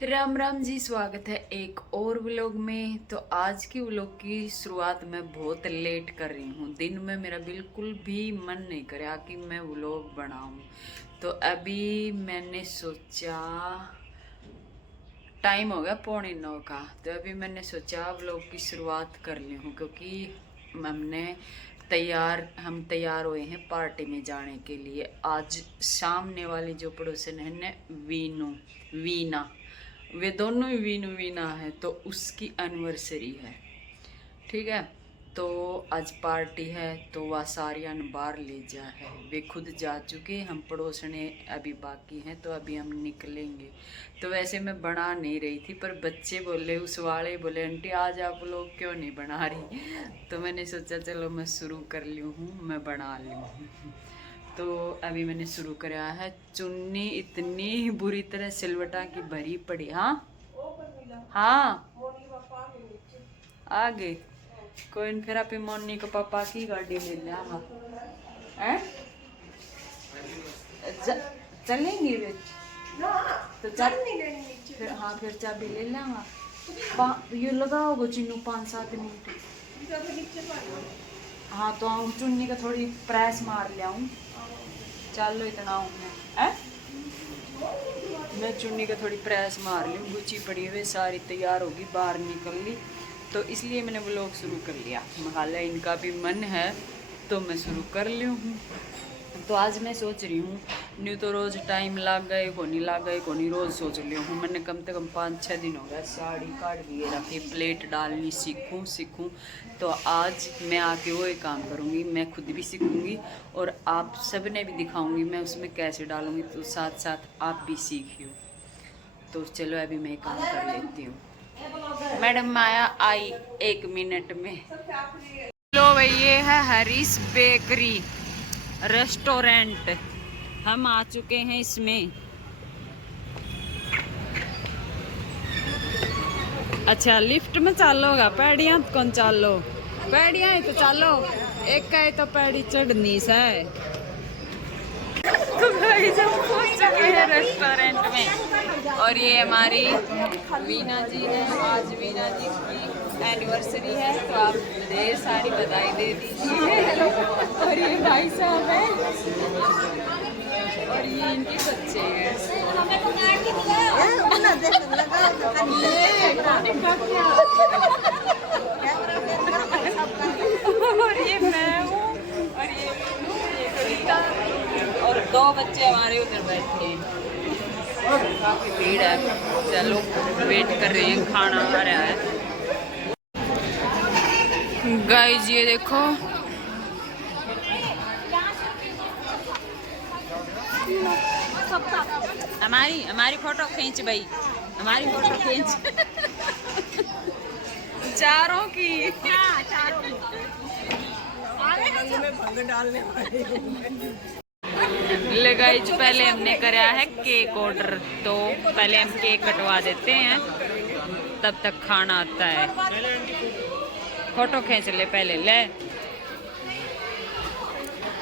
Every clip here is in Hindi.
राम राम जी, स्वागत है एक और व्लॉग में। तो आज की व्लॉग की शुरुआत मैं बहुत लेट कर रही हूँ। दिन में मेरा बिल्कुल भी मन नहीं कर कि मैं व्लॉग बनाऊँ। तो अभी मैंने सोचा टाइम हो गया 8:45 का, तो अभी मैंने सोचा व्लॉग की शुरुआत कर ली हूँ, क्योंकि हम तैयार हुए हैं पार्टी में जाने के लिए। आज सामने वाली जो पड़ोसन है ना, वीना, वे दोनों ही वीना है, तो उसकी एनिवर्सरी है। ठीक है, तो आज पार्टी है, तो वह सारियान बाहर ले जा है। वे खुद जा चुके, हम पड़ोसने अभी बाकी हैं, तो अभी हम निकलेंगे। तो वैसे मैं बना नहीं रही थी, पर बच्चे बोले, उस वाले बोले आंटी आज आप लोग क्यों नहीं बना रही। तो मैंने सोचा चलो मैं शुरू कर ली हूँ, मैं बना ली हूँ। तो अभी मैंने शुरू करा है। चुन्नी इतनी बुरी तरह सिलवटा की भरी पड़ी। हाँ हाँ, आ गए। कोई न, फिर अपनी मोनी को पापा की गाड़ी ले लिया। हैं चलेंगे वे, तो फिर हाँ, फिर चाबी ले लेंगा। ये लगाओगे चिन्नू 5-7 मिनट। हाँ, तो आऊँ चुन्नी का थोड़ी प्रेस मार लिया हूँ। चलो इतना हूँ मैं चुन्नी का थोड़ी प्रेस मार ली। गुची पड़ी हुई सारी तैयार होगी, बाहर निकल ली, तो इसलिए मैंने व्लॉग शुरू कर लिया। महाला इनका भी मन है तो मैं शुरू कर ली हूँ। तो आज मैं सोच रही हूँ, न्यू तो रोज़ टाइम लग गए को नहीं रोज़ सोच रही हूँ। मैंने कम से कम 5-6 दिन हो गया साड़ी काट लिए रखी, प्लेट डालनी सीखूँ। तो आज मैं आके वो एक काम करूँगी, मैं खुद भी सीखूँगी और आप सब ने भी दिखाऊँगी मैं उसमें कैसे डालूँगी, तो साथ साथ आप भी सीखियो। तो चलो अभी मैं काम कर लेती हूँ। मैडम माया आई 1 मिनट में। लो भाई, ये है हरीश बेकरी रेस्टोरेंट। हम आ चुके हैं इसमें। अच्छा, लिफ्ट में चालोगा, पैड़ियाँ कौन चालो, पैड़ियाँ ही तो चालो, एक का ही तो पैड़ी चढ़नी से। तो गाइस हम पहुंच चुके हैं रेस्टोरेंट में, और ये हमारी वीना जी है। आज वीना जी की एनिवर्सरी है, तो आप ढेर सारी बधाई दे दीजिए। और ये भाई साहब है, और ये इनके बच्चे हैं। और ये मैं हूँ, और ये कविता, और 2 बच्चे हमारे उधर बैठे हैं। काफी भीड़ है, चलो वेट कर रहे हैं, खाना आ रहा है। गाइस ये देखो, हमारी फोटो खींच भाई, हमारी फोटो खींच। चारों की। ले गाइस, पहले हमने करा है केक ऑर्डर, तो पहले हम केक कटवा देते हैं, तब तक खाना आता है। फोटो खींच ले पहले, ले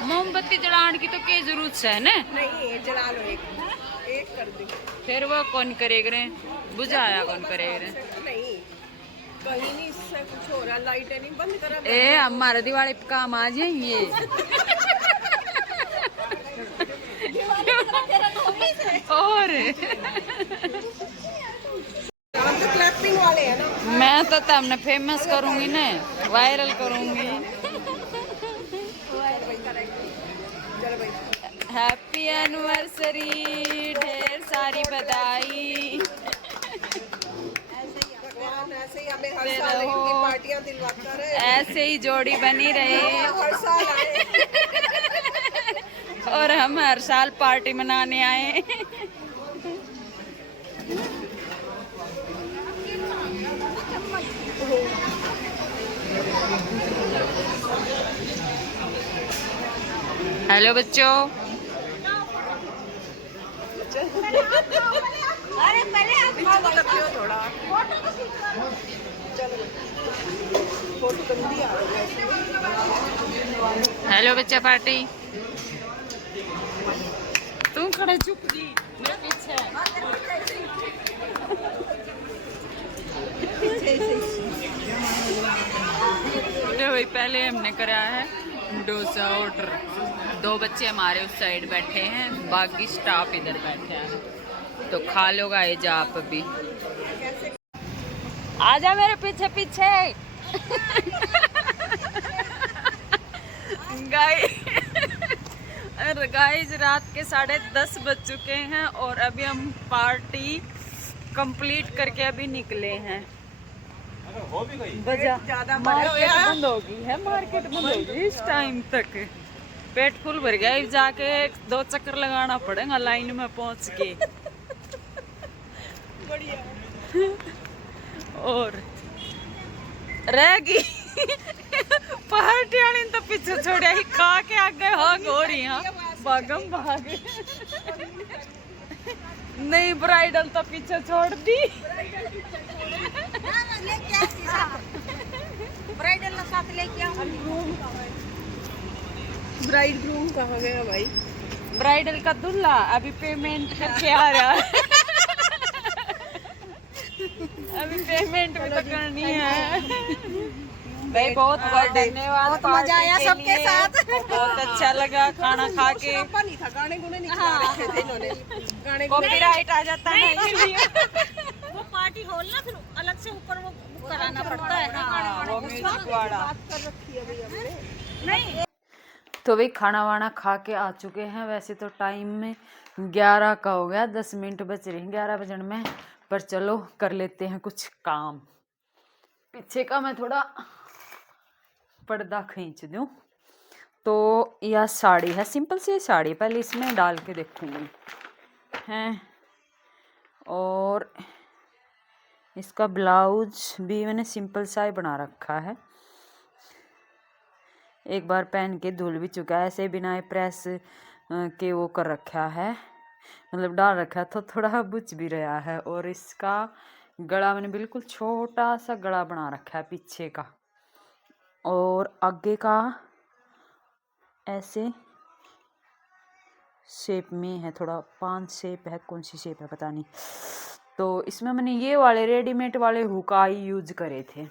मोमबत्ती जलाने की तो क्या जरूरत है ना? नहीं, जला लो, एक कर दो। फिर वो कौन करेगा, बुझाया कौन करेगा? नहीं, कहीं नहीं, इससे कुछ हो रहा, लाइटें नहीं बंद करा। ए हमारा दिवाली पे काम आ जाएंगे। और तो क्लैपिंग वाले हैं ना। मैं तो तुमने फेमस करूंगी ना, वायरल करूंगी। हैप्पी एनिवर्सरी, ढेर सारी बधाई। ऐसे ही जोड़ी बनी रहे, और हम हर साल पार्टी मनाने आए। हेलो बच्चों। अरे पहले आप थोड़ा, हेलो बच्चा पार्टी। तू खड़ा चुप जी, मेरे पीछे। पहले हमने करा है डोसा ऑर्डर। 2 बच्चे हमारे उस साइड बैठे हैं, बाकी स्टाफ इधर बैठे हैं। तो खा लो गाइस आप भी। आजा मेरे पीछे पीछे। गाइस रात के 10:30 बज चुके हैं और अभी हम पार्टी कंप्लीट करके अभी निकले हैं। मार्केट बंद होगी है, मार्केट बंद होगी इस टाइम तक। पेट फुल भर गया, जाके 2 चक्कर लगाना पड़ेगा लाइन में पहुंच के। बढ़िया। और रहेगी पार्टी वाली तो पीछे छोड़िया ही, खा के आगे भाग हो रही है, भागम भाग। नहीं ब्राइडल तो पीछे छोड़ दी। ब्राइडल साथ लेके आऊं। ब्राइड ग्रूम कहाँ गया भाई? ब्राइडल का दूल्हा अभी पेमेंट करके आ रहा है। अभी पेमेंट भी तो करनी है भाई। बहुत बहुत धन्यवाद, बहुत मजा आया सबके साथ। बहुत अच्छा लगा खाना खा के। नहीं था, गाने गुने नहीं गा रखे थे इन्होंने। गाने कॉपीराइट आ जाता है इसलिए। वो पार्टी हॉल ना, फिर अलग से ऊपर वो कराना पड़ता है ना, वो म्यूजिक वाला। बात कर रखी है भैया हमने। नहीं तो भाई खाना वाना खा के आ चुके हैं। वैसे तो टाइम में 11 का हो गया, 10 मिनट बच रहे हैं 11 बजने में, पर चलो कर लेते हैं कुछ काम। पीछे का मैं थोड़ा पर्दा खींच दूं। तो यह साड़ी है, सिंपल सी साड़ी, पहले इसमें डाल के देखूंगी हैं। और इसका ब्लाउज भी मैंने सिंपल सा ही बना रखा है, एक बार पहन के धुल भी चुका है, ऐसे बिना प्रेस के वो कर रखा है, मतलब डाल रखा है, तो थोड़ा बुझ भी रहा है। और इसका गला मैंने बिल्कुल छोटा सा गला बना रखा है पीछे का, और आगे का ऐसे शेप में है, थोड़ा 5 शेप है, कौन सी शेप है पता नहीं। तो इसमें मैंने ये वाले रेडीमेड वाले हुक आई यूज करे थे,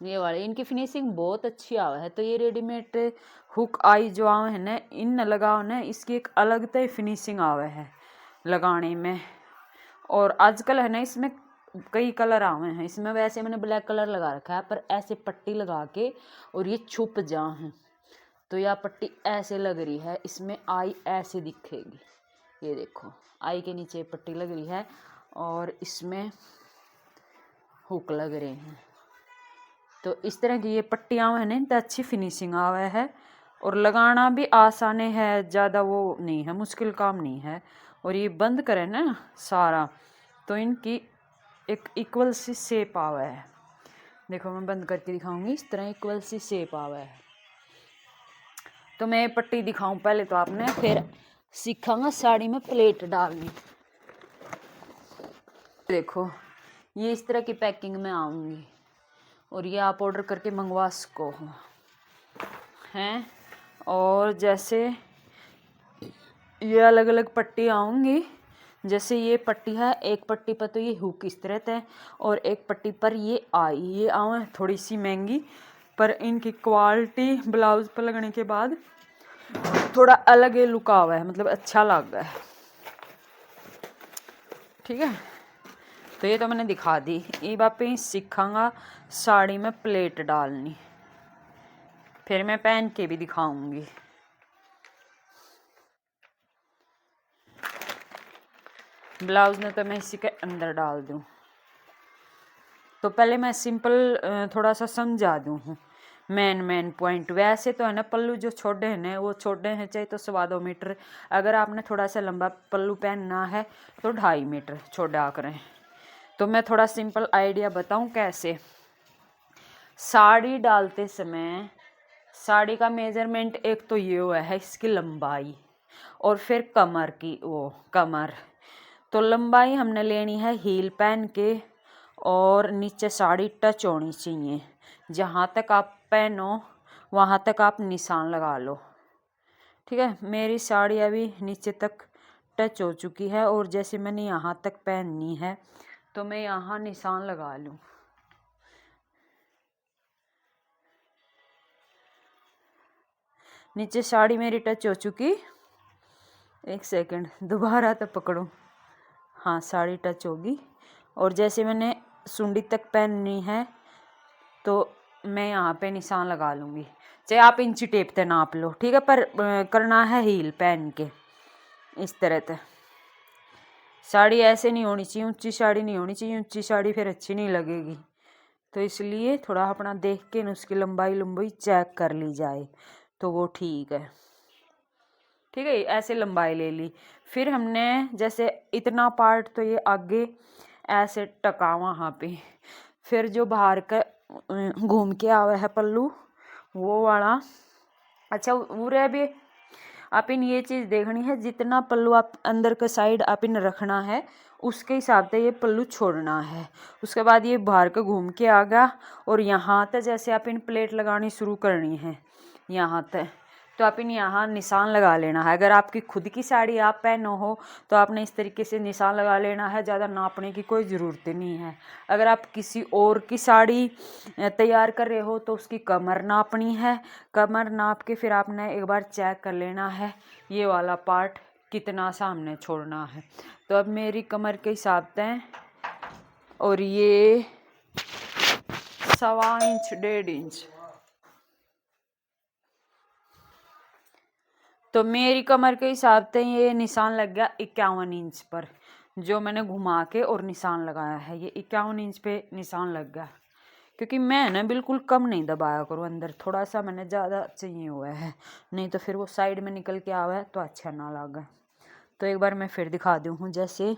ये वाले, इनकी फिनिशिंग बहुत अच्छी आवा है। तो ये रेडीमेड हुक आई जो आवे है ना, इन लगाओ ना, इसकी एक अलग तरह फिनिशिंग आवे है लगाने में। और आजकल है ना इसमें कई कलर आवे हैं। इसमें वैसे मैंने ब्लैक कलर लगा रखा है, पर ऐसे पट्टी लगा के और ये छुप जा है, तो यह पट्टी ऐसे लग रही है, इसमें आई ऐसे दिखेगी। ये देखो आई के नीचे पट्टी लग रही है और इसमें हुक लग रहे हैं। तो इस तरह की ये पट्टियाँ है ना, इनका अच्छी फिनिशिंग आवे है और लगाना भी आसान है, ज़्यादा वो नहीं है, मुश्किल काम नहीं है। और ये बंद करें ना सारा, तो इनकी एक इक्वल सी शेप आवे है। देखो मैं बंद करके दिखाऊंगी, इस तरह इक्वल सी शेप आवे है। तो मैं पट्टी दिखाऊं पहले तो आपने, फिर सीखांगा साड़ी में प्लेट डालनी। देखो ये इस तरह की पैकिंग में आऊँगी, और ये आप ऑर्डर करके मंगवा सको हैं। और जैसे ये अलग अलग पट्टी आऊँगी, जैसे ये पट्टी है, एक पट्टी पर तो ये हुक इस तरह है, और एक पट्टी पर ये आई, ये आवे थोड़ी सी महंगी, पर इनकी क्वालिटी ब्लाउज पर लगने के बाद थोड़ा अलग ही लुक आवा है, मतलब अच्छा लग रहा है। ठीक है, तो ये तो मैंने दिखा दी। ये वापस सीखांगा साड़ी में प्लेट डालनी, फिर मैं पहन के भी दिखाऊंगी। ब्लाउज ने तो मैं इसी के अंदर डाल दूं। तो पहले मैं सिंपल थोड़ा सा समझा दूं हूँ मेन पॉइंट। वैसे तो है ना पल्लू जो छोटे हैं ना, वो छोटे हैं चाहे तो 2.25 मीटर, अगर आपने थोड़ा सा लंबा पल्लू पहनना है तो 2.5 मीटर छोड़ा करें। तो मैं थोड़ा सिंपल आइडिया बताऊं कैसे। साड़ी डालते समय साड़ी का मेजरमेंट एक तो ये हुआ है इसकी लंबाई, और फिर कमर की कमर। तो लंबाई हमने लेनी है हील पहन के, और नीचे साड़ी टच होनी चाहिए, जहाँ तक आप पहनो वहाँ तक आप निशान लगा लो। ठीक है, मेरी साड़ी अभी नीचे तक टच हो चुकी है, और जैसे मैंने यहाँ तक पहननी है तो मैं यहाँ निशान लगा लूँ। नीचे साड़ी मेरी टच हो चुकी, एक सेकंड दोबारा तो पकड़ो, हाँ साड़ी टच होगी। और जैसे मैंने सुंडी तक पहननी है तो मैं यहाँ पे निशान लगा लूँगी, चाहे आप इंची टेप से नाप लो, ठीक है, पर करना है हील पहन के इस तरह से। साड़ी ऐसे नहीं होनी चाहिए, ऊंची साड़ी नहीं होनी चाहिए, ऊंची साड़ी फिर अच्छी नहीं लगेगी। तो इसलिए थोड़ा अपना देख के न उसकी लंबाई चेक कर ली जाए तो वो ठीक है। ठीक है, ऐसे लंबाई ले ली। फिर हमने जैसे इतना पार्ट तो ये आगे ऐसे टका वहाँ पे, फिर जो बाहर का घूम के आवा है पल्लू वो वाला, अच्छा पूरे भी आप इन ये चीज़ देखनी है, जितना पल्लू आप अंदर का साइड आप इन रखना है उसके हिसाब से ये पल्लू छोड़ना है। उसके बाद ये बाहर का घूम के आ गया और यहाँ तक जैसे आप इन प्लेट लगानी शुरू करनी है यहाँ तक, तो आप इन यहाँ निशान लगा लेना है। अगर आपकी खुद की साड़ी आप पहनो हो तो आपने इस तरीके से निशान लगा लेना है, ज़्यादा नापने की कोई ज़रूरत नहीं है। अगर आप किसी और की साड़ी तैयार कर रहे हो तो उसकी कमर नापनी है, कमर नाप के फिर आपने एक बार चेक कर लेना है ये वाला पार्ट कितना सामने छोड़ना है। तो अब मेरी कमर के हिसाब से और ये 1.25 इंच 1.5 इंच, तो मेरी कमर के हिसाब से ये निशान लग गया 51 इंच पर, जो मैंने घुमा के और निशान लगाया है ये 51 इंच पे निशान लग गया। क्योंकि मैं ना बिल्कुल कम नहीं दबाया करूँ अंदर, थोड़ा सा मैंने ज़्यादा चाहिए हुआ है, नहीं तो फिर वो साइड में निकल के आवा है तो अच्छा ना लगा। तो एक बार मैं फिर दिखा दूँ, जैसे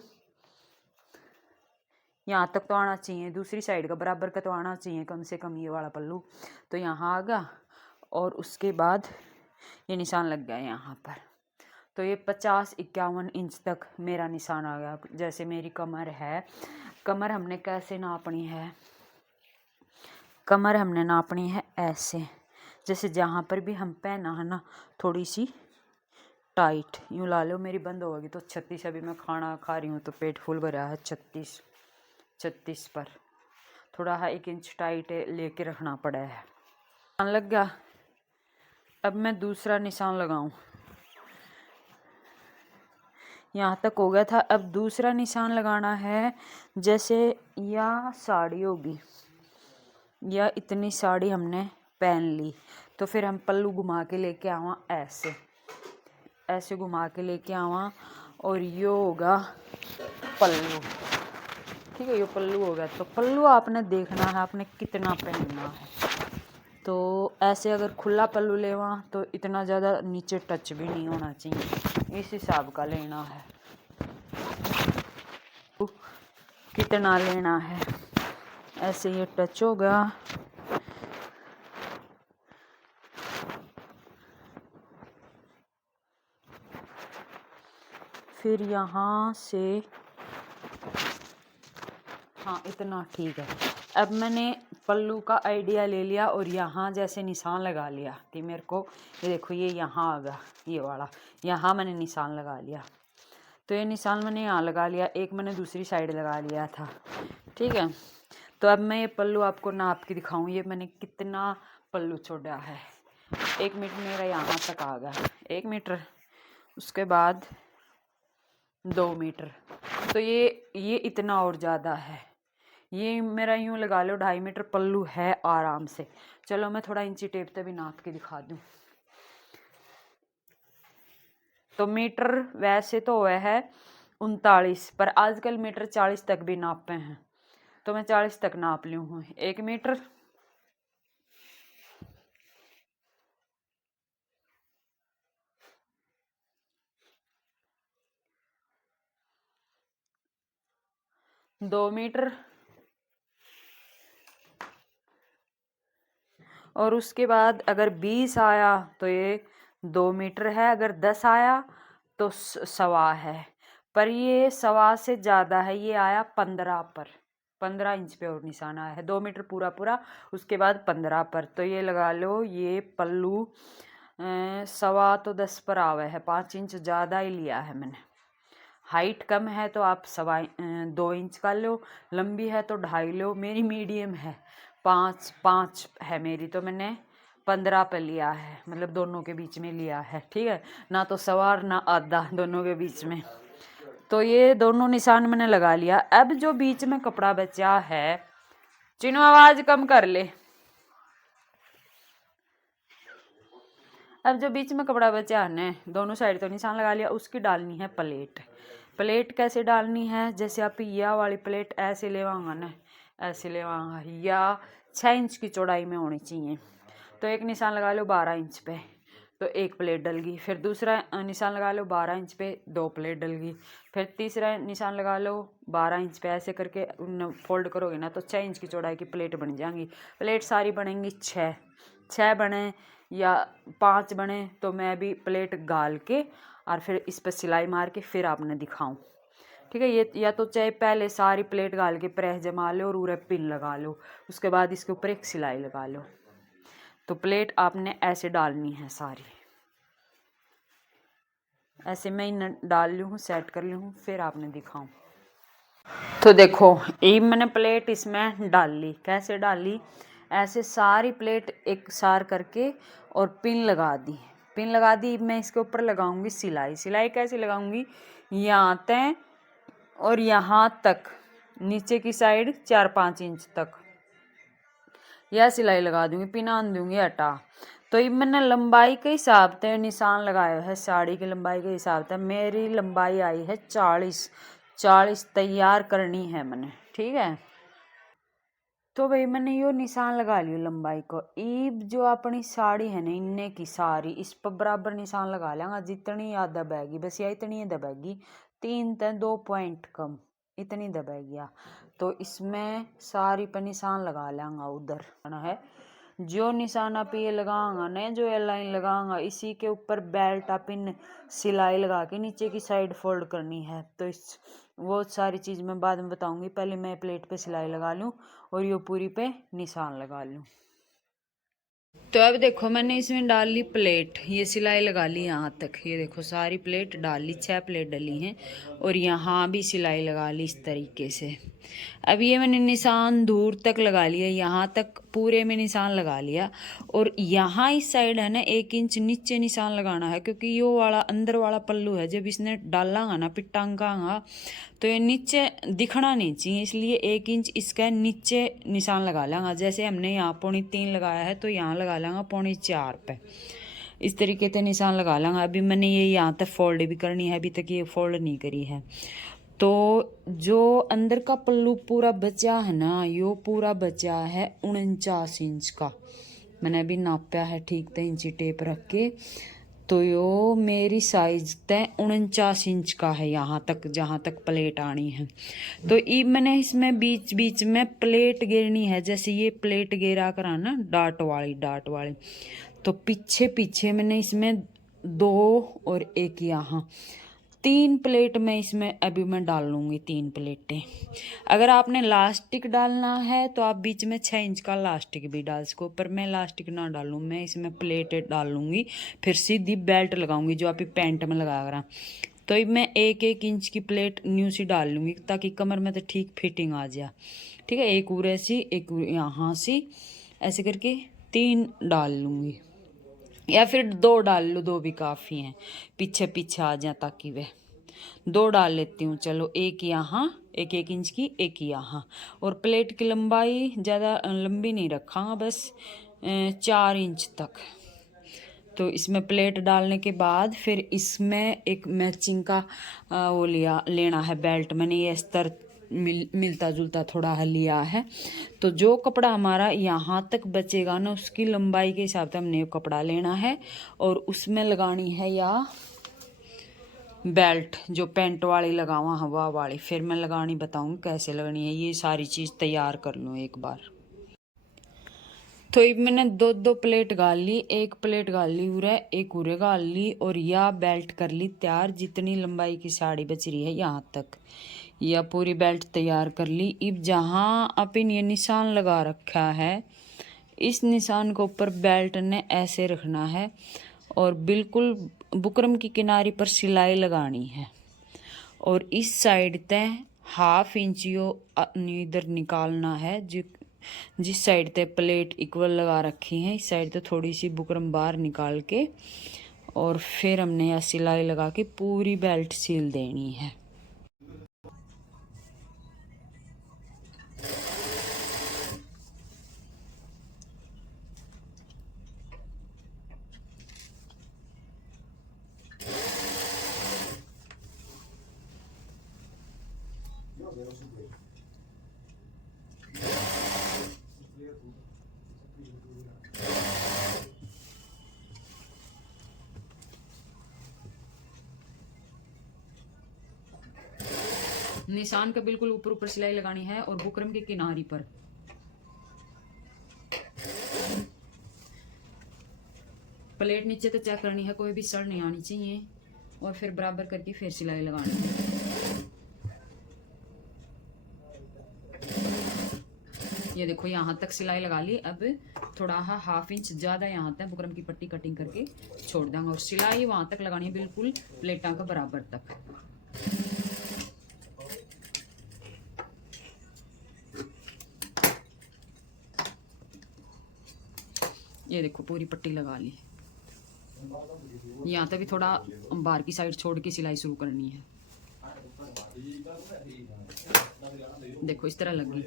यहाँ तक तो आना चाहिए, दूसरी साइड का बराबर का तो आना चाहिए कम से कम ये वाला पल्लू, तो यहाँ आ गया और उसके बाद ये निशान लग गया यहाँ पर। तो ये 50-51 इंच तक मेरा निशान आ गया। जैसे मेरी कमर है, कमर हमने कैसे नापनी है, कमर हमने नापनी है ऐसे, जैसे जहाँ पर भी हम पहना है ना थोड़ी सी टाइट यूँ ला लो, मेरी बंद होगी तो 36, अभी मैं खाना खा रही हूँ तो पेट फुल भरा है, 36 पर थोड़ा 1 इंच टाइट लेके रखना पड़ा है। निशान लग गया, अब मैं दूसरा निशान लगाऊं, यहाँ तक हो गया था। अब दूसरा निशान लगाना है, जैसे या साड़ी होगी या इतनी साड़ी हमने पहन ली तो फिर हम पल्लू घुमा के लेके आवा, ऐसे ऐसे घुमा के लेके आवा और ये होगा पल्लू। ठीक है, ये पल्लू होगा। तो पल्लू आपने देखना है आपने कितना पहनना है। तो ऐसे अगर खुला पल्लू लेवा तो इतना ज़्यादा नीचे टच भी नहीं होना चाहिए, इस हिसाब का लेना है। कितना लेना है, ऐसे ये टच होगा, फिर यहाँ से हाँ इतना ठीक है। अब मैंने पल्लू का आइडिया ले लिया और यहाँ जैसे निशान लगा लिया कि मेरे को ये देखो ये यहाँ आ गया, ये वाला यहाँ मैंने निशान लगा लिया। तो ये निशान मैंने यहाँ लगा लिया, एक मैंने दूसरी साइड लगा लिया था। ठीक है, तो अब मैं ये पल्लू आपको नाप के दिखाऊँ, ये मैंने कितना पल्लू छोड़ा है। 1 मीटर मेरा यहाँ तक आ गया, 1 मीटर, उसके बाद 2 मीटर, तो ये इतना और ज़्यादा है। ये मेरा यूँ लगा लो 2.5 मीटर पल्लू है आराम से। चलो मैं थोड़ा इंची टेप से भी नाप के दिखा दूँ। तो मीटर वैसे तो हुआ है 39, पर आजकल मीटर 40 तक भी नापते हैं, तो मैं 40 तक नाप ली हूँ। 1 मीटर, दो मीटर, और उसके बाद अगर 20 आया तो ये 2 मीटर है, अगर 10 आया तो 1.25 है, पर ये 1.25 से ज़्यादा है, ये आया 15 पर, 15 इंच पे और निशान आया है। 2 मीटर पूरा, उसके बाद 15 पर, तो ये लगा लो ये पल्लू 1.25 तो 10 पर आवा है, 5 इंच ज़्यादा ही लिया है मैंने। हाइट कम है तो आप 2 इंच का लो, लंबी है तो 2.5 लो, मेरी मीडियम है 5 है मेरी, तो मैंने 15 पे लिया है, मतलब दोनों के बीच में लिया है, ठीक है, ना तो सवार ना आधा, दोनों के बीच में। तो ये दोनों निशान मैंने लगा लिया। अब जो बीच में कपड़ा बचा है, चिनो आवाज कम कर ले। अब जो बीच में कपड़ा बचा है, दोनों साइड तो निशान लगा लिया, उसकी डालनी है प्लेट। प्लेट कैसे डालनी है, जैसे आप यह वाली प्लेट ऐसे लेवांगा ना, ऐसे लेवांगा, या 6 इंच की चौड़ाई में होनी चाहिए। तो एक निशान लगा लो 12 इंच पे, तो एक प्लेट डल गई। फिर दूसरा निशान लगा लो 12 इंच पे, 2 प्लेट डल गई। फिर तीसरा निशान लगा लो 12 इंच पे, ऐसे करके फोल्ड करोगे ना तो 6 इंच की चौड़ाई की प्लेट बन जाएंगी। प्लेट सारी बनेंगी 6 बने या 5 बने, तो मैं भी प्लेट गाल के और फिर इस पर सिलाई मार के फिर आपने दिखाऊं, ठीक है। ये या तो चाहे पहले सारी प्लेट गाल के प्रेस जमा लो और पूरे पिन लगा लो, उसके बाद इसके ऊपर एक सिलाई लगा लो। तो प्लेट आपने ऐसे डालनी है सारी, ऐसे मैं इन डाल ली हूँ, सेट कर ली हूँ, फिर आपने दिखाऊं। तो देखो ये मैंने प्लेट इसमें डाल ली। कैसे डाली, ऐसे सारी प्लेट एक सार करके और पिन लगा दी। पिन लगा दी, मैं इसके ऊपर लगाऊंगी सिलाई। सिलाई कैसे लगाऊंगी, यहाँ तक और यहाँ तक, नीचे की साइड 4-5 इंच तक यह सिलाई लगा दूंगी, पिन आन दूंगी हटा। तो ये मैंने लंबाई के हिसाब से निशान लगाया है, साड़ी की लंबाई के हिसाब से मेरी लंबाई आई है 40 तैयार करनी है मैंने, ठीक है। तो भाई मैंने यो निशान लगा लियो लंबाई को। ईब जो अपनी साड़ी है ना, इन्ने की सारी इस पर बराबर निशान लगा लेंगे, जितनी याद दबेगी बस या इतनी ही दबेगी, 3 से 2 पॉइंट कम इतनी दबेगी। तो इसमें सारी पर निशान लगा लेंगे। उधर है जो निशान आप ये लगाऊंगा ना, जो ये लाइन लगाऊंगा, इसी के ऊपर बेल्ट आप इन सिलाई लगा के नीचे की साइड फोल्ड करनी है। तो इस वो सारी चीज़ मैं बाद में बताऊंगी, पहले मैं प्लेट पे सिलाई लगा लूँ और ये पूरी पे निशान लगा लूँ। तो अब देखो मैंने इसमें डाल ली प्लेट, ये सिलाई लगा ली यहाँ तक, ये देखो सारी प्लेट डाल ली, 6 प्लेट डली हैं और यहाँ भी सिलाई लगा ली इस तरीके से। अब ये मैंने निशान दूर तक लगा लिया, यहाँ तक पूरे में निशान लगा लिया। और यहाँ इस साइड है ना 1 इंच नीचे निशान लगाना है, क्योंकि यो वाला अंदर वाला पल्लू है, जब इसने डालांगा ना पिटांगांगा तो ये नीचे दिखना नहीं चाहिए, इसलिए 1 इंच इसका नीचे निशान लगा लेंगे। जैसे हमने यहाँ 3.25 लगाया है तो यहाँ लगा लेंगे 3.25 पे, इस तरीके से निशान लगा लेंगे। अभी मैंने ये यहाँ तक फोल्ड भी करनी है, अभी तक ये फोल्ड नहीं करी है। तो जो अंदर का पल्लू पूरा बचा है ना, यो पूरा बचा है 49 इंच का, मैंने अभी नापा है ठीक से इंची टेप रख के। तो यो मेरी साइज तय 49 इंच का है, यहाँ तक जहाँ तक प्लेट आनी है। तो ये मैंने इसमें बीच बीच में प्लेट गिरनी है, जैसे ये प्लेट गिरा करा ना डाट वाली, तो पीछे पीछे मैंने इसमें 2 और 1 यहाँ 3 प्लेट में इसमें अभी मैं डाल लूँगी, 3 प्लेटें। अगर आपने लास्टिक डालना है तो आप बीच में 6 इंच का लास्टिक भी डाल सको, पर मैं लास्टिक ना डालूँ, मैं इसमें प्लेटें डाल लूँगी, फिर सीधी बेल्ट लगाऊंगी जो आप पैंट में लगा कर। तो मैं 1-1 इंच की प्लेट न्यू सी डाल लूँगी ताकि कमर में तो ठीक फिटिंग आ जाए, ठीक है। एक उरे सी, एक यहाँ सी, ऐसे करके 3 डाल लूँगी, या फिर 2 डाल लो, 2 भी काफ़ी हैं, पीछे पीछे आ जाए ताकि वह 2 डाल लेती हूँ। चलो 1 यहाँ, 1-1 इंच की, 1 यहाँ। और प्लेट की लंबाई ज़्यादा लंबी नहीं रखा, बस 4 इंच तक। तो इसमें प्लेट डालने के बाद फिर इसमें एक मैचिंग का वो लेना है बेल्ट। मैंने ये अस्तर मिलता जुलता थोड़ा लिया है। तो जो कपड़ा हमारा यहाँ तक बचेगा ना, उसकी लंबाई के हिसाब से हमने कपड़ा लेना है और उसमें लगानी है या बेल्ट जो पैंट वाली लगावा हवा वाली। फिर मैं लगानी बताऊँगी कैसे लगानी है, ये सारी चीज़ तैयार कर लूँ एक बार। तो मैंने 2 प्लेट गाल ली, 1 प्लेट गाल ली उरे, 1 उरे गाल ली और या बेल्ट कर ली तैयार। जितनी लंबाई की साड़ी बच रही है यहाँ तक, या पूरी बेल्ट तैयार कर ली। अब जहाँ अपन ये निशान लगा रखा है, इस निशान को ऊपर बेल्ट ने ऐसे रखना है और बिल्कुल बुकरम की किनारे पर सिलाई लगानी है। और इस साइड तय 1/2 इंच यो इधर निकालना है, जो जिस साइड ते प्लेट इक्वल लगा रखी है इस साइड ते थोड़ी सी बुकरम बाहर निकाल के और फिर हमने यहाँ सिलाई लगा के पूरी बेल्ट सील देनी है। निशान का बिल्कुल ऊपर ऊपर सिलाई लगानी है और बुकरम के किनारे पर। प्लेट नीचे तो चेक करनी है, कोई भी सड़ नहीं आनी चाहिए और फिर बराबर करके फिर सिलाई लगानी है। ये देखो यहाँ तक सिलाई लगा ली। अब थोड़ा 1/2 इंच ज़्यादा यहाँ तक बुकरम की पट्टी कटिंग करके छोड़ देंगे और सिलाई वहाँ तक लगानी है बिल्कुल प्लेटा का बराबर तक। ये देखो पूरी पट्टी लगा ली। यहाँ तक भी थोड़ा बाहर की साइड छोड़ के सिलाई शुरू करनी है। देखो इस तरह लगी।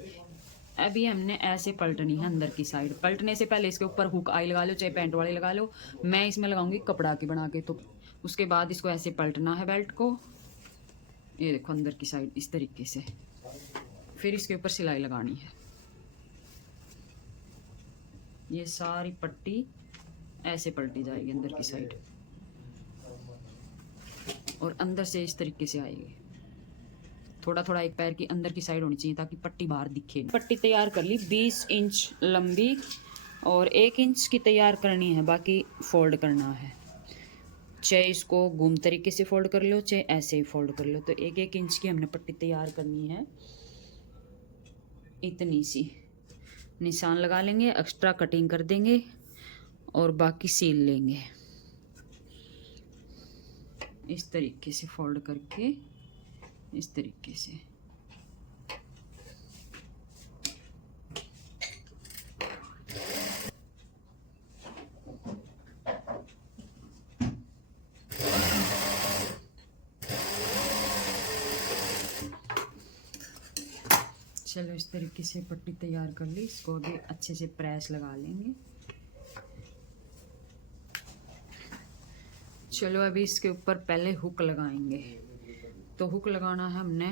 अभी हमने ऐसे पलटनी है अंदर की साइड। पलटने से पहले इसके ऊपर हुक आई लगा लो, चाहे पैंट वाली लगा लो। मैं इसमें लगाऊंगी कपड़ा की बना के। तो उसके बाद इसको ऐसे पलटना है बेल्ट को। ये देखो अंदर की साइड इस तरीके से। फिर इसके ऊपर सिलाई लगानी है। ये सारी पट्टी ऐसे पलटी जाएगी अंदर की साइड और अंदर से इस तरीके से आएगी। थोड़ा थोड़ा एक पैर की अंदर की साइड होनी चाहिए ताकि पट्टी बाहर दिखे। पट्टी तैयार कर ली 20 इंच लंबी और 1 इंच की तैयार करनी है, बाकी फोल्ड करना है। चाहे इसको घूम तरीके से फोल्ड कर लो, चाहे ऐसे ही फोल्ड कर लो। तो 1-1 इंच की हमने पट्टी तैयार करनी है। इतनी सी निशान लगा लेंगे, एक्स्ट्रा कटिंग कर देंगे और बाकी सील लेंगे। इस तरीके से फोल्ड करके इस तरीके से। चलो इस तरीके से पट्टी तैयार कर ली। इसको भी अच्छे से प्रेस लगा लेंगे। चलो अभी इसके ऊपर पहले हुक लगाएंगे। तो हुक लगाना है हमने,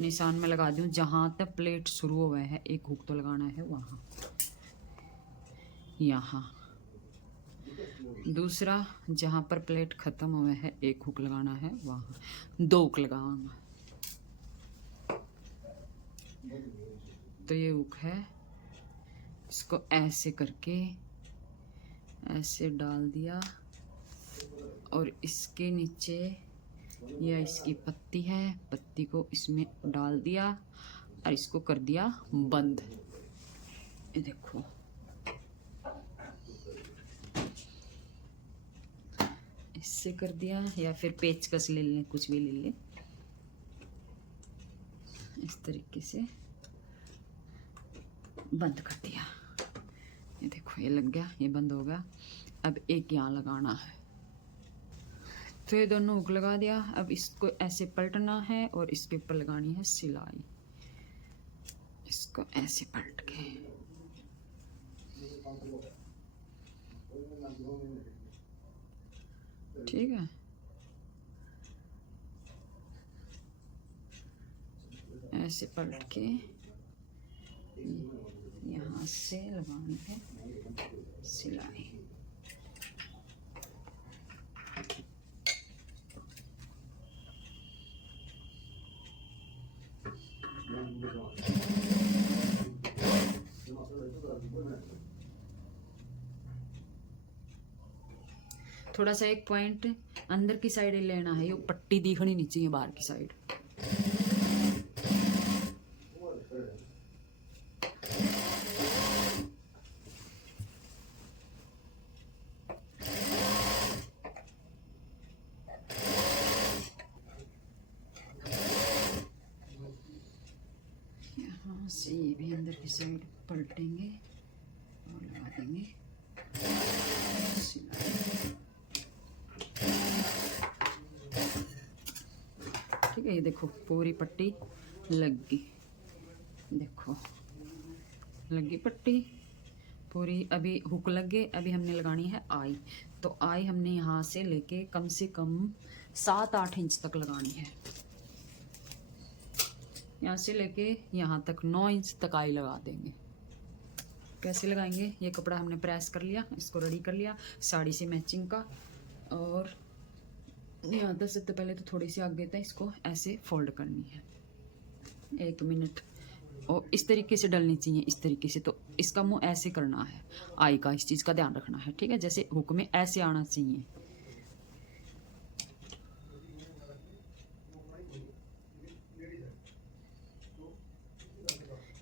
निशान में लगा दूं जहाँ तक प्लेट शुरू हुआ है। एक हुक तो लगाना है वहाँ, यहाँ। दूसरा जहाँ पर प्लेट ख़त्म हुआ है एक हुक लगाना है वहाँ। 2 हुक लगाऊंगा। तो ये हुक है, इसको ऐसे करके ऐसे डाल दिया और इसके नीचे यह इसकी पत्ती है, पत्ती को इसमें डाल दिया और इसको कर दिया बंद। ये देखो इससे कर दिया, या फिर पेचकस ले लें, कुछ भी ले लें। इस तरीके से बंद कर दिया। ये देखो ये लग गया, ये बंद हो गया। अब एक यहाँ लगाना है। तो ये दोनों हुक लगा दिया। अब इसको ऐसे पलटना है और इसके ऊपर लगानी है सिलाई। इसको ऐसे पलट के ठीक है। ऐसे पलट के यहाँ से लगानी है सिलाई। थोड़ा सा एक पॉइंट अंदर की साइड लेना है। ये पट्टी दिखनी नहीं चाहिए बाहर की साइड। हाँ से ये भी अंदर की साइड पलटेंगे और लगा देंगे सिलाई। ठीक है, ये देखो पूरी पट्टी लग गई, देखो लग गई पट्टी पूरी। अभी हुक लग गए, अभी हमने लगानी है आई। तो आई हमने यहाँ से लेके कम से कम 7-8 इंच तक लगानी है। यहाँ से लेके यहाँ तक 9 इंच तक आई लगा देंगे। कैसे लगाएंगे, ये कपड़ा हमने प्रेस कर लिया, इसको रेडी कर लिया साड़ी से मैचिंग का। और यहाँ तक सबसे पहले तो थोड़ी सी आगे तक इसको ऐसे फोल्ड करनी है 1 मिनट, और इस तरीके से डलनी चाहिए, इस तरीके से। तो इसका मुंह ऐसे करना है आई का, इस चीज़ का ध्यान रखना है। ठीक है, जैसे हुक में ऐसे आना चाहिए।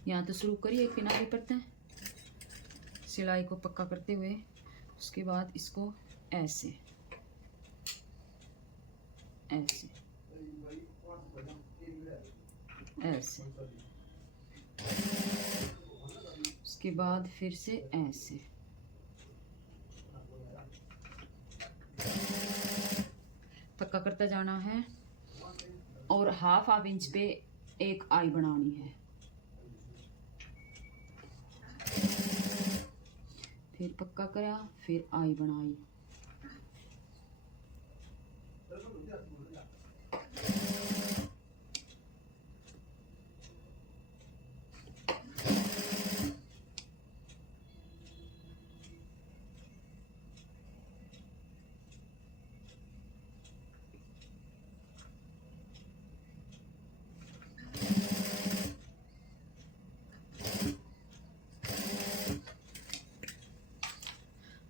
यहाँ तो शुरू करिए किनारे पर तय सिलाई को पक्का करते हुए, उसके बाद इसको ऐसे ऐसे ऐसे, उसके बाद फिर से ऐसे, पक्का करता जाना है। और हाफ इंच पे एक आई बनानी है, फिर पक्का करा, फिर आई बनाई।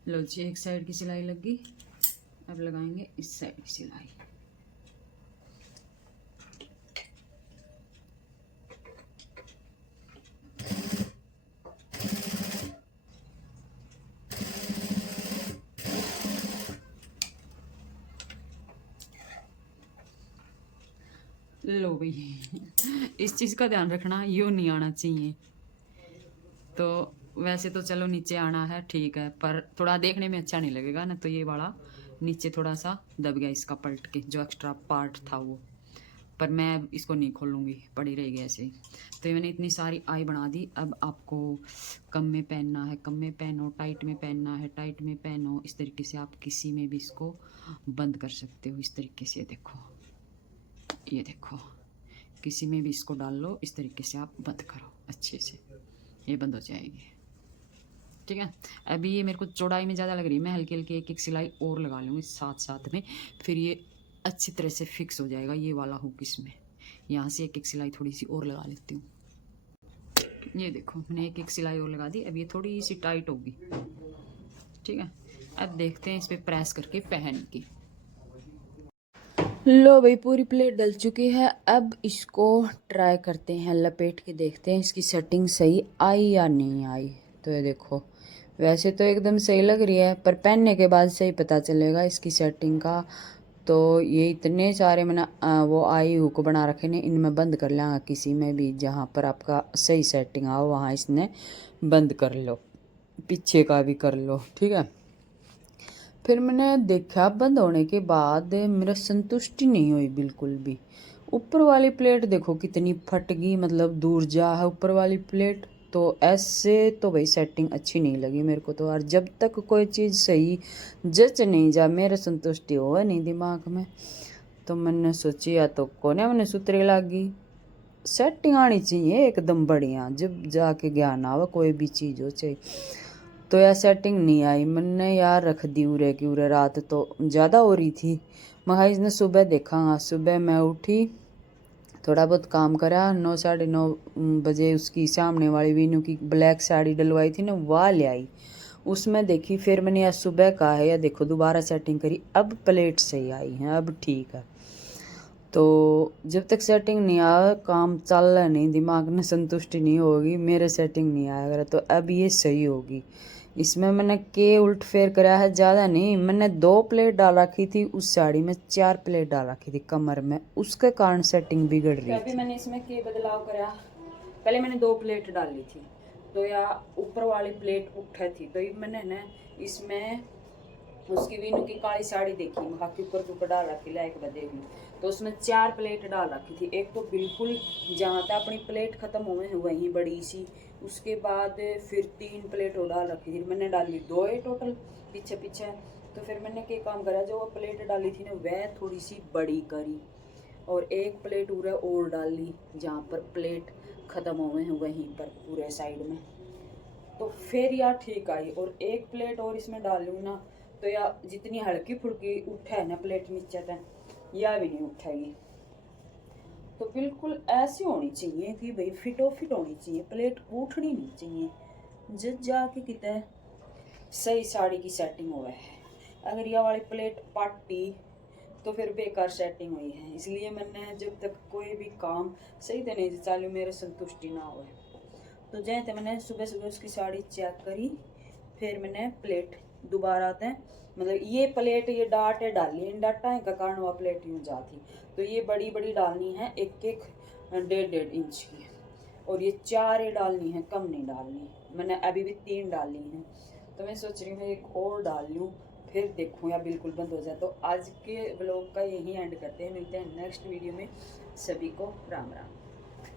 लो जी, एक साइड की सिलाई लग गई, अब लगाएंगे इस साइड की सिलाई। लो भाई, इस चीज़ का ध्यान रखना, यूँ नहीं आना चाहिए। तो वैसे तो चलो नीचे आना है ठीक है, पर थोड़ा देखने में अच्छा नहीं लगेगा ना। तो ये वाला नीचे थोड़ा सा दब गया इसका पलट के, जो एक्स्ट्रा पार्ट था वो। पर मैं इसको नहीं खोलूँगी, पड़ी रहेगी ऐसे ही। तो ये मैंने इतनी सारी आई बना दी। अब आपको कम में पहनना है कम में पहनो, टाइट में पहनना है टाइट में पहनो। इस तरीके से आप किसी में भी इसको बंद कर सकते हो, इस तरीके से। देखो ये देखो, किसी में भी इसको डाल लो, इस तरीके से आप बंद करो अच्छे से, ये बंद हो जाएगी। ठीक है, अभी ये मेरे को चौड़ाई में ज़्यादा लग रही है, मैं हल्की हल्की एक सिलाई और लगा लूँगी साथ साथ में, फिर ये अच्छी तरह से फिक्स हो जाएगा ये वाला हुक इसमें। यहाँ से एक सिलाई थोड़ी सी और लगा लेती हूँ। ये देखो मैंने एक सिलाई और लगा दी, अब ये थोड़ी सी टाइट होगी। ठीक है, अब देखते हैं इस पर प्रेस करके पहन के। लो भाई, पूरी प्लेट डल चुकी है। अब इसको ट्राई करते हैं, लपेट के देखते हैं इसकी सेटिंग सही आई या नहीं आई। तो ये देखो, वैसे तो एकदम सही लग रही है, पर पहनने के बाद सही पता चलेगा इसकी सेटिंग का। तो ये इतने सारे मैंने वो आई हुक बना रखे ने, इनमें बंद कर लेंगे। किसी में भी जहाँ पर आपका सही सेटिंग आओ वहाँ इसने बंद कर लो, पीछे का भी कर लो। ठीक है, फिर मैंने देखा बंद होने के बाद मेरा संतुष्टि नहीं हुई बिल्कुल भी। ऊपर वाली प्लेट देखो कितनी फट गई, मतलब दूर जा है ऊपर वाली प्लेट। तो ऐसे तो भाई सेटिंग अच्छी नहीं लगी मेरे को तो। और जब तक कोई चीज़ सही जच नहीं जा, मेरे संतुष्टि हो नहीं दिमाग में, तो मैंने सोची या तो कोने मैंने सुतरे लागी। सेटिंग आनी चाहिए एकदम बढ़िया, जब जाके ज्ञान आवा कोई भी चीज़ हो चाहिए। तो यार सेटिंग नहीं आई, मैंने यार रख दी उरे की उरे। रात तो ज़्यादा हो रही थी, मैं इसने सुबह देखा। सुबह मैं उठी, थोड़ा बहुत काम करा, 9 साढ़े 9 बजे उसकी सामने वाली वीनू की ब्लैक साड़ी डलवाई थी ना, वह ले आई। उसमें देखी, फिर मैंने यार सुबह कहा है या देखो दोबारा सेटिंग करी, अब प्लेट सही आई है, अब ठीक है। तो जब तक सेटिंग नहीं आया काम चल रहा नहीं, दिमाग में संतुष्टि नहीं होगी, मेरे सेटिंग नहीं आएगा। तो अब ये सही होगी। इसमें मैंने के उल्ट फेर करा है, ज़्यादा नहीं। मैंने 2 प्लेट डाल रखी थी उस साड़ी में, 4 प्लेट डाल रखी थी कमर में, उसके कारण सेटिंग बिगड़ रही थी। अभी मैंने इसमें के बदलाव करा, पहले मैंने 2 प्लेट डाली थी, तो या ऊपर वाली प्लेट उठा थी, तो ये मैंने ना इसमें उसकी वीनू की काली साड़ी देखी, मखा के ऊपर डाल रखी, लाइक देख ली, तो उसमें 4 प्लेट डाल रखी थी। एक तो बिल्कुल जहाँ तक अपनी प्लेट ख़त्म हुए हैं वहीं बड़ी सी, उसके बाद फिर 3 प्लेट और डाल रखी थी, मैंने डाली 2 है टोटल पीछे पीछे। तो फिर मैंने क्या काम करा, जो वो प्लेट डाली थी ना वह थोड़ी सी बड़ी करी, और 1 प्लेट पूरा और डाल ली जहाँ पर प्लेट ख़त्म हुए हैं वहीं पर पूरे साइड में। तो फिर यार ठीक आई, और 1 प्लेट और इसमें डाल लूँ ना, तो यार जितनी हल्की फुल्की उठा है ना प्लेट नीचे तक, या भी नहीं उठेगी। तो बिल्कुल ऐसी होनी चाहिए कि भाई फिटो फिट होनी चाहिए, प्लेट उठनी नहीं चाहिए, जब जाके कितने सही साड़ी की सेटिंग हुआ है। अगर यह वाली प्लेट पाटी तो फिर बेकार सेटिंग हुई है। इसलिए मैंने जब तक कोई भी काम सही से नहीं चालू मेरे संतुष्टि ना हो, तो जैसे मैंने सुबह सुबह उसकी साड़ी चेक करी, फिर मैंने प्लेट दोबारा आते हैं, मतलब ये प्लेट ये डाटे डाली, इन डाटा का कारण वह प्लेट यूँ जाती, तो ये बड़ी बड़ी डालनी है 1-1 1.5 इंच की, और ये 4 डालनी है, कम नहीं डालनी। मैंने अभी भी 3 डाली हैं, तो मैं सोच रही हूँ एक और डाल लूँ, फिर देखूँ या बिल्कुल बंद हो जाए। तो आज के ब्लॉग का यही एंड करते हैं, मिलते हैं नेक्स्ट वीडियो में। सभी को राम राम।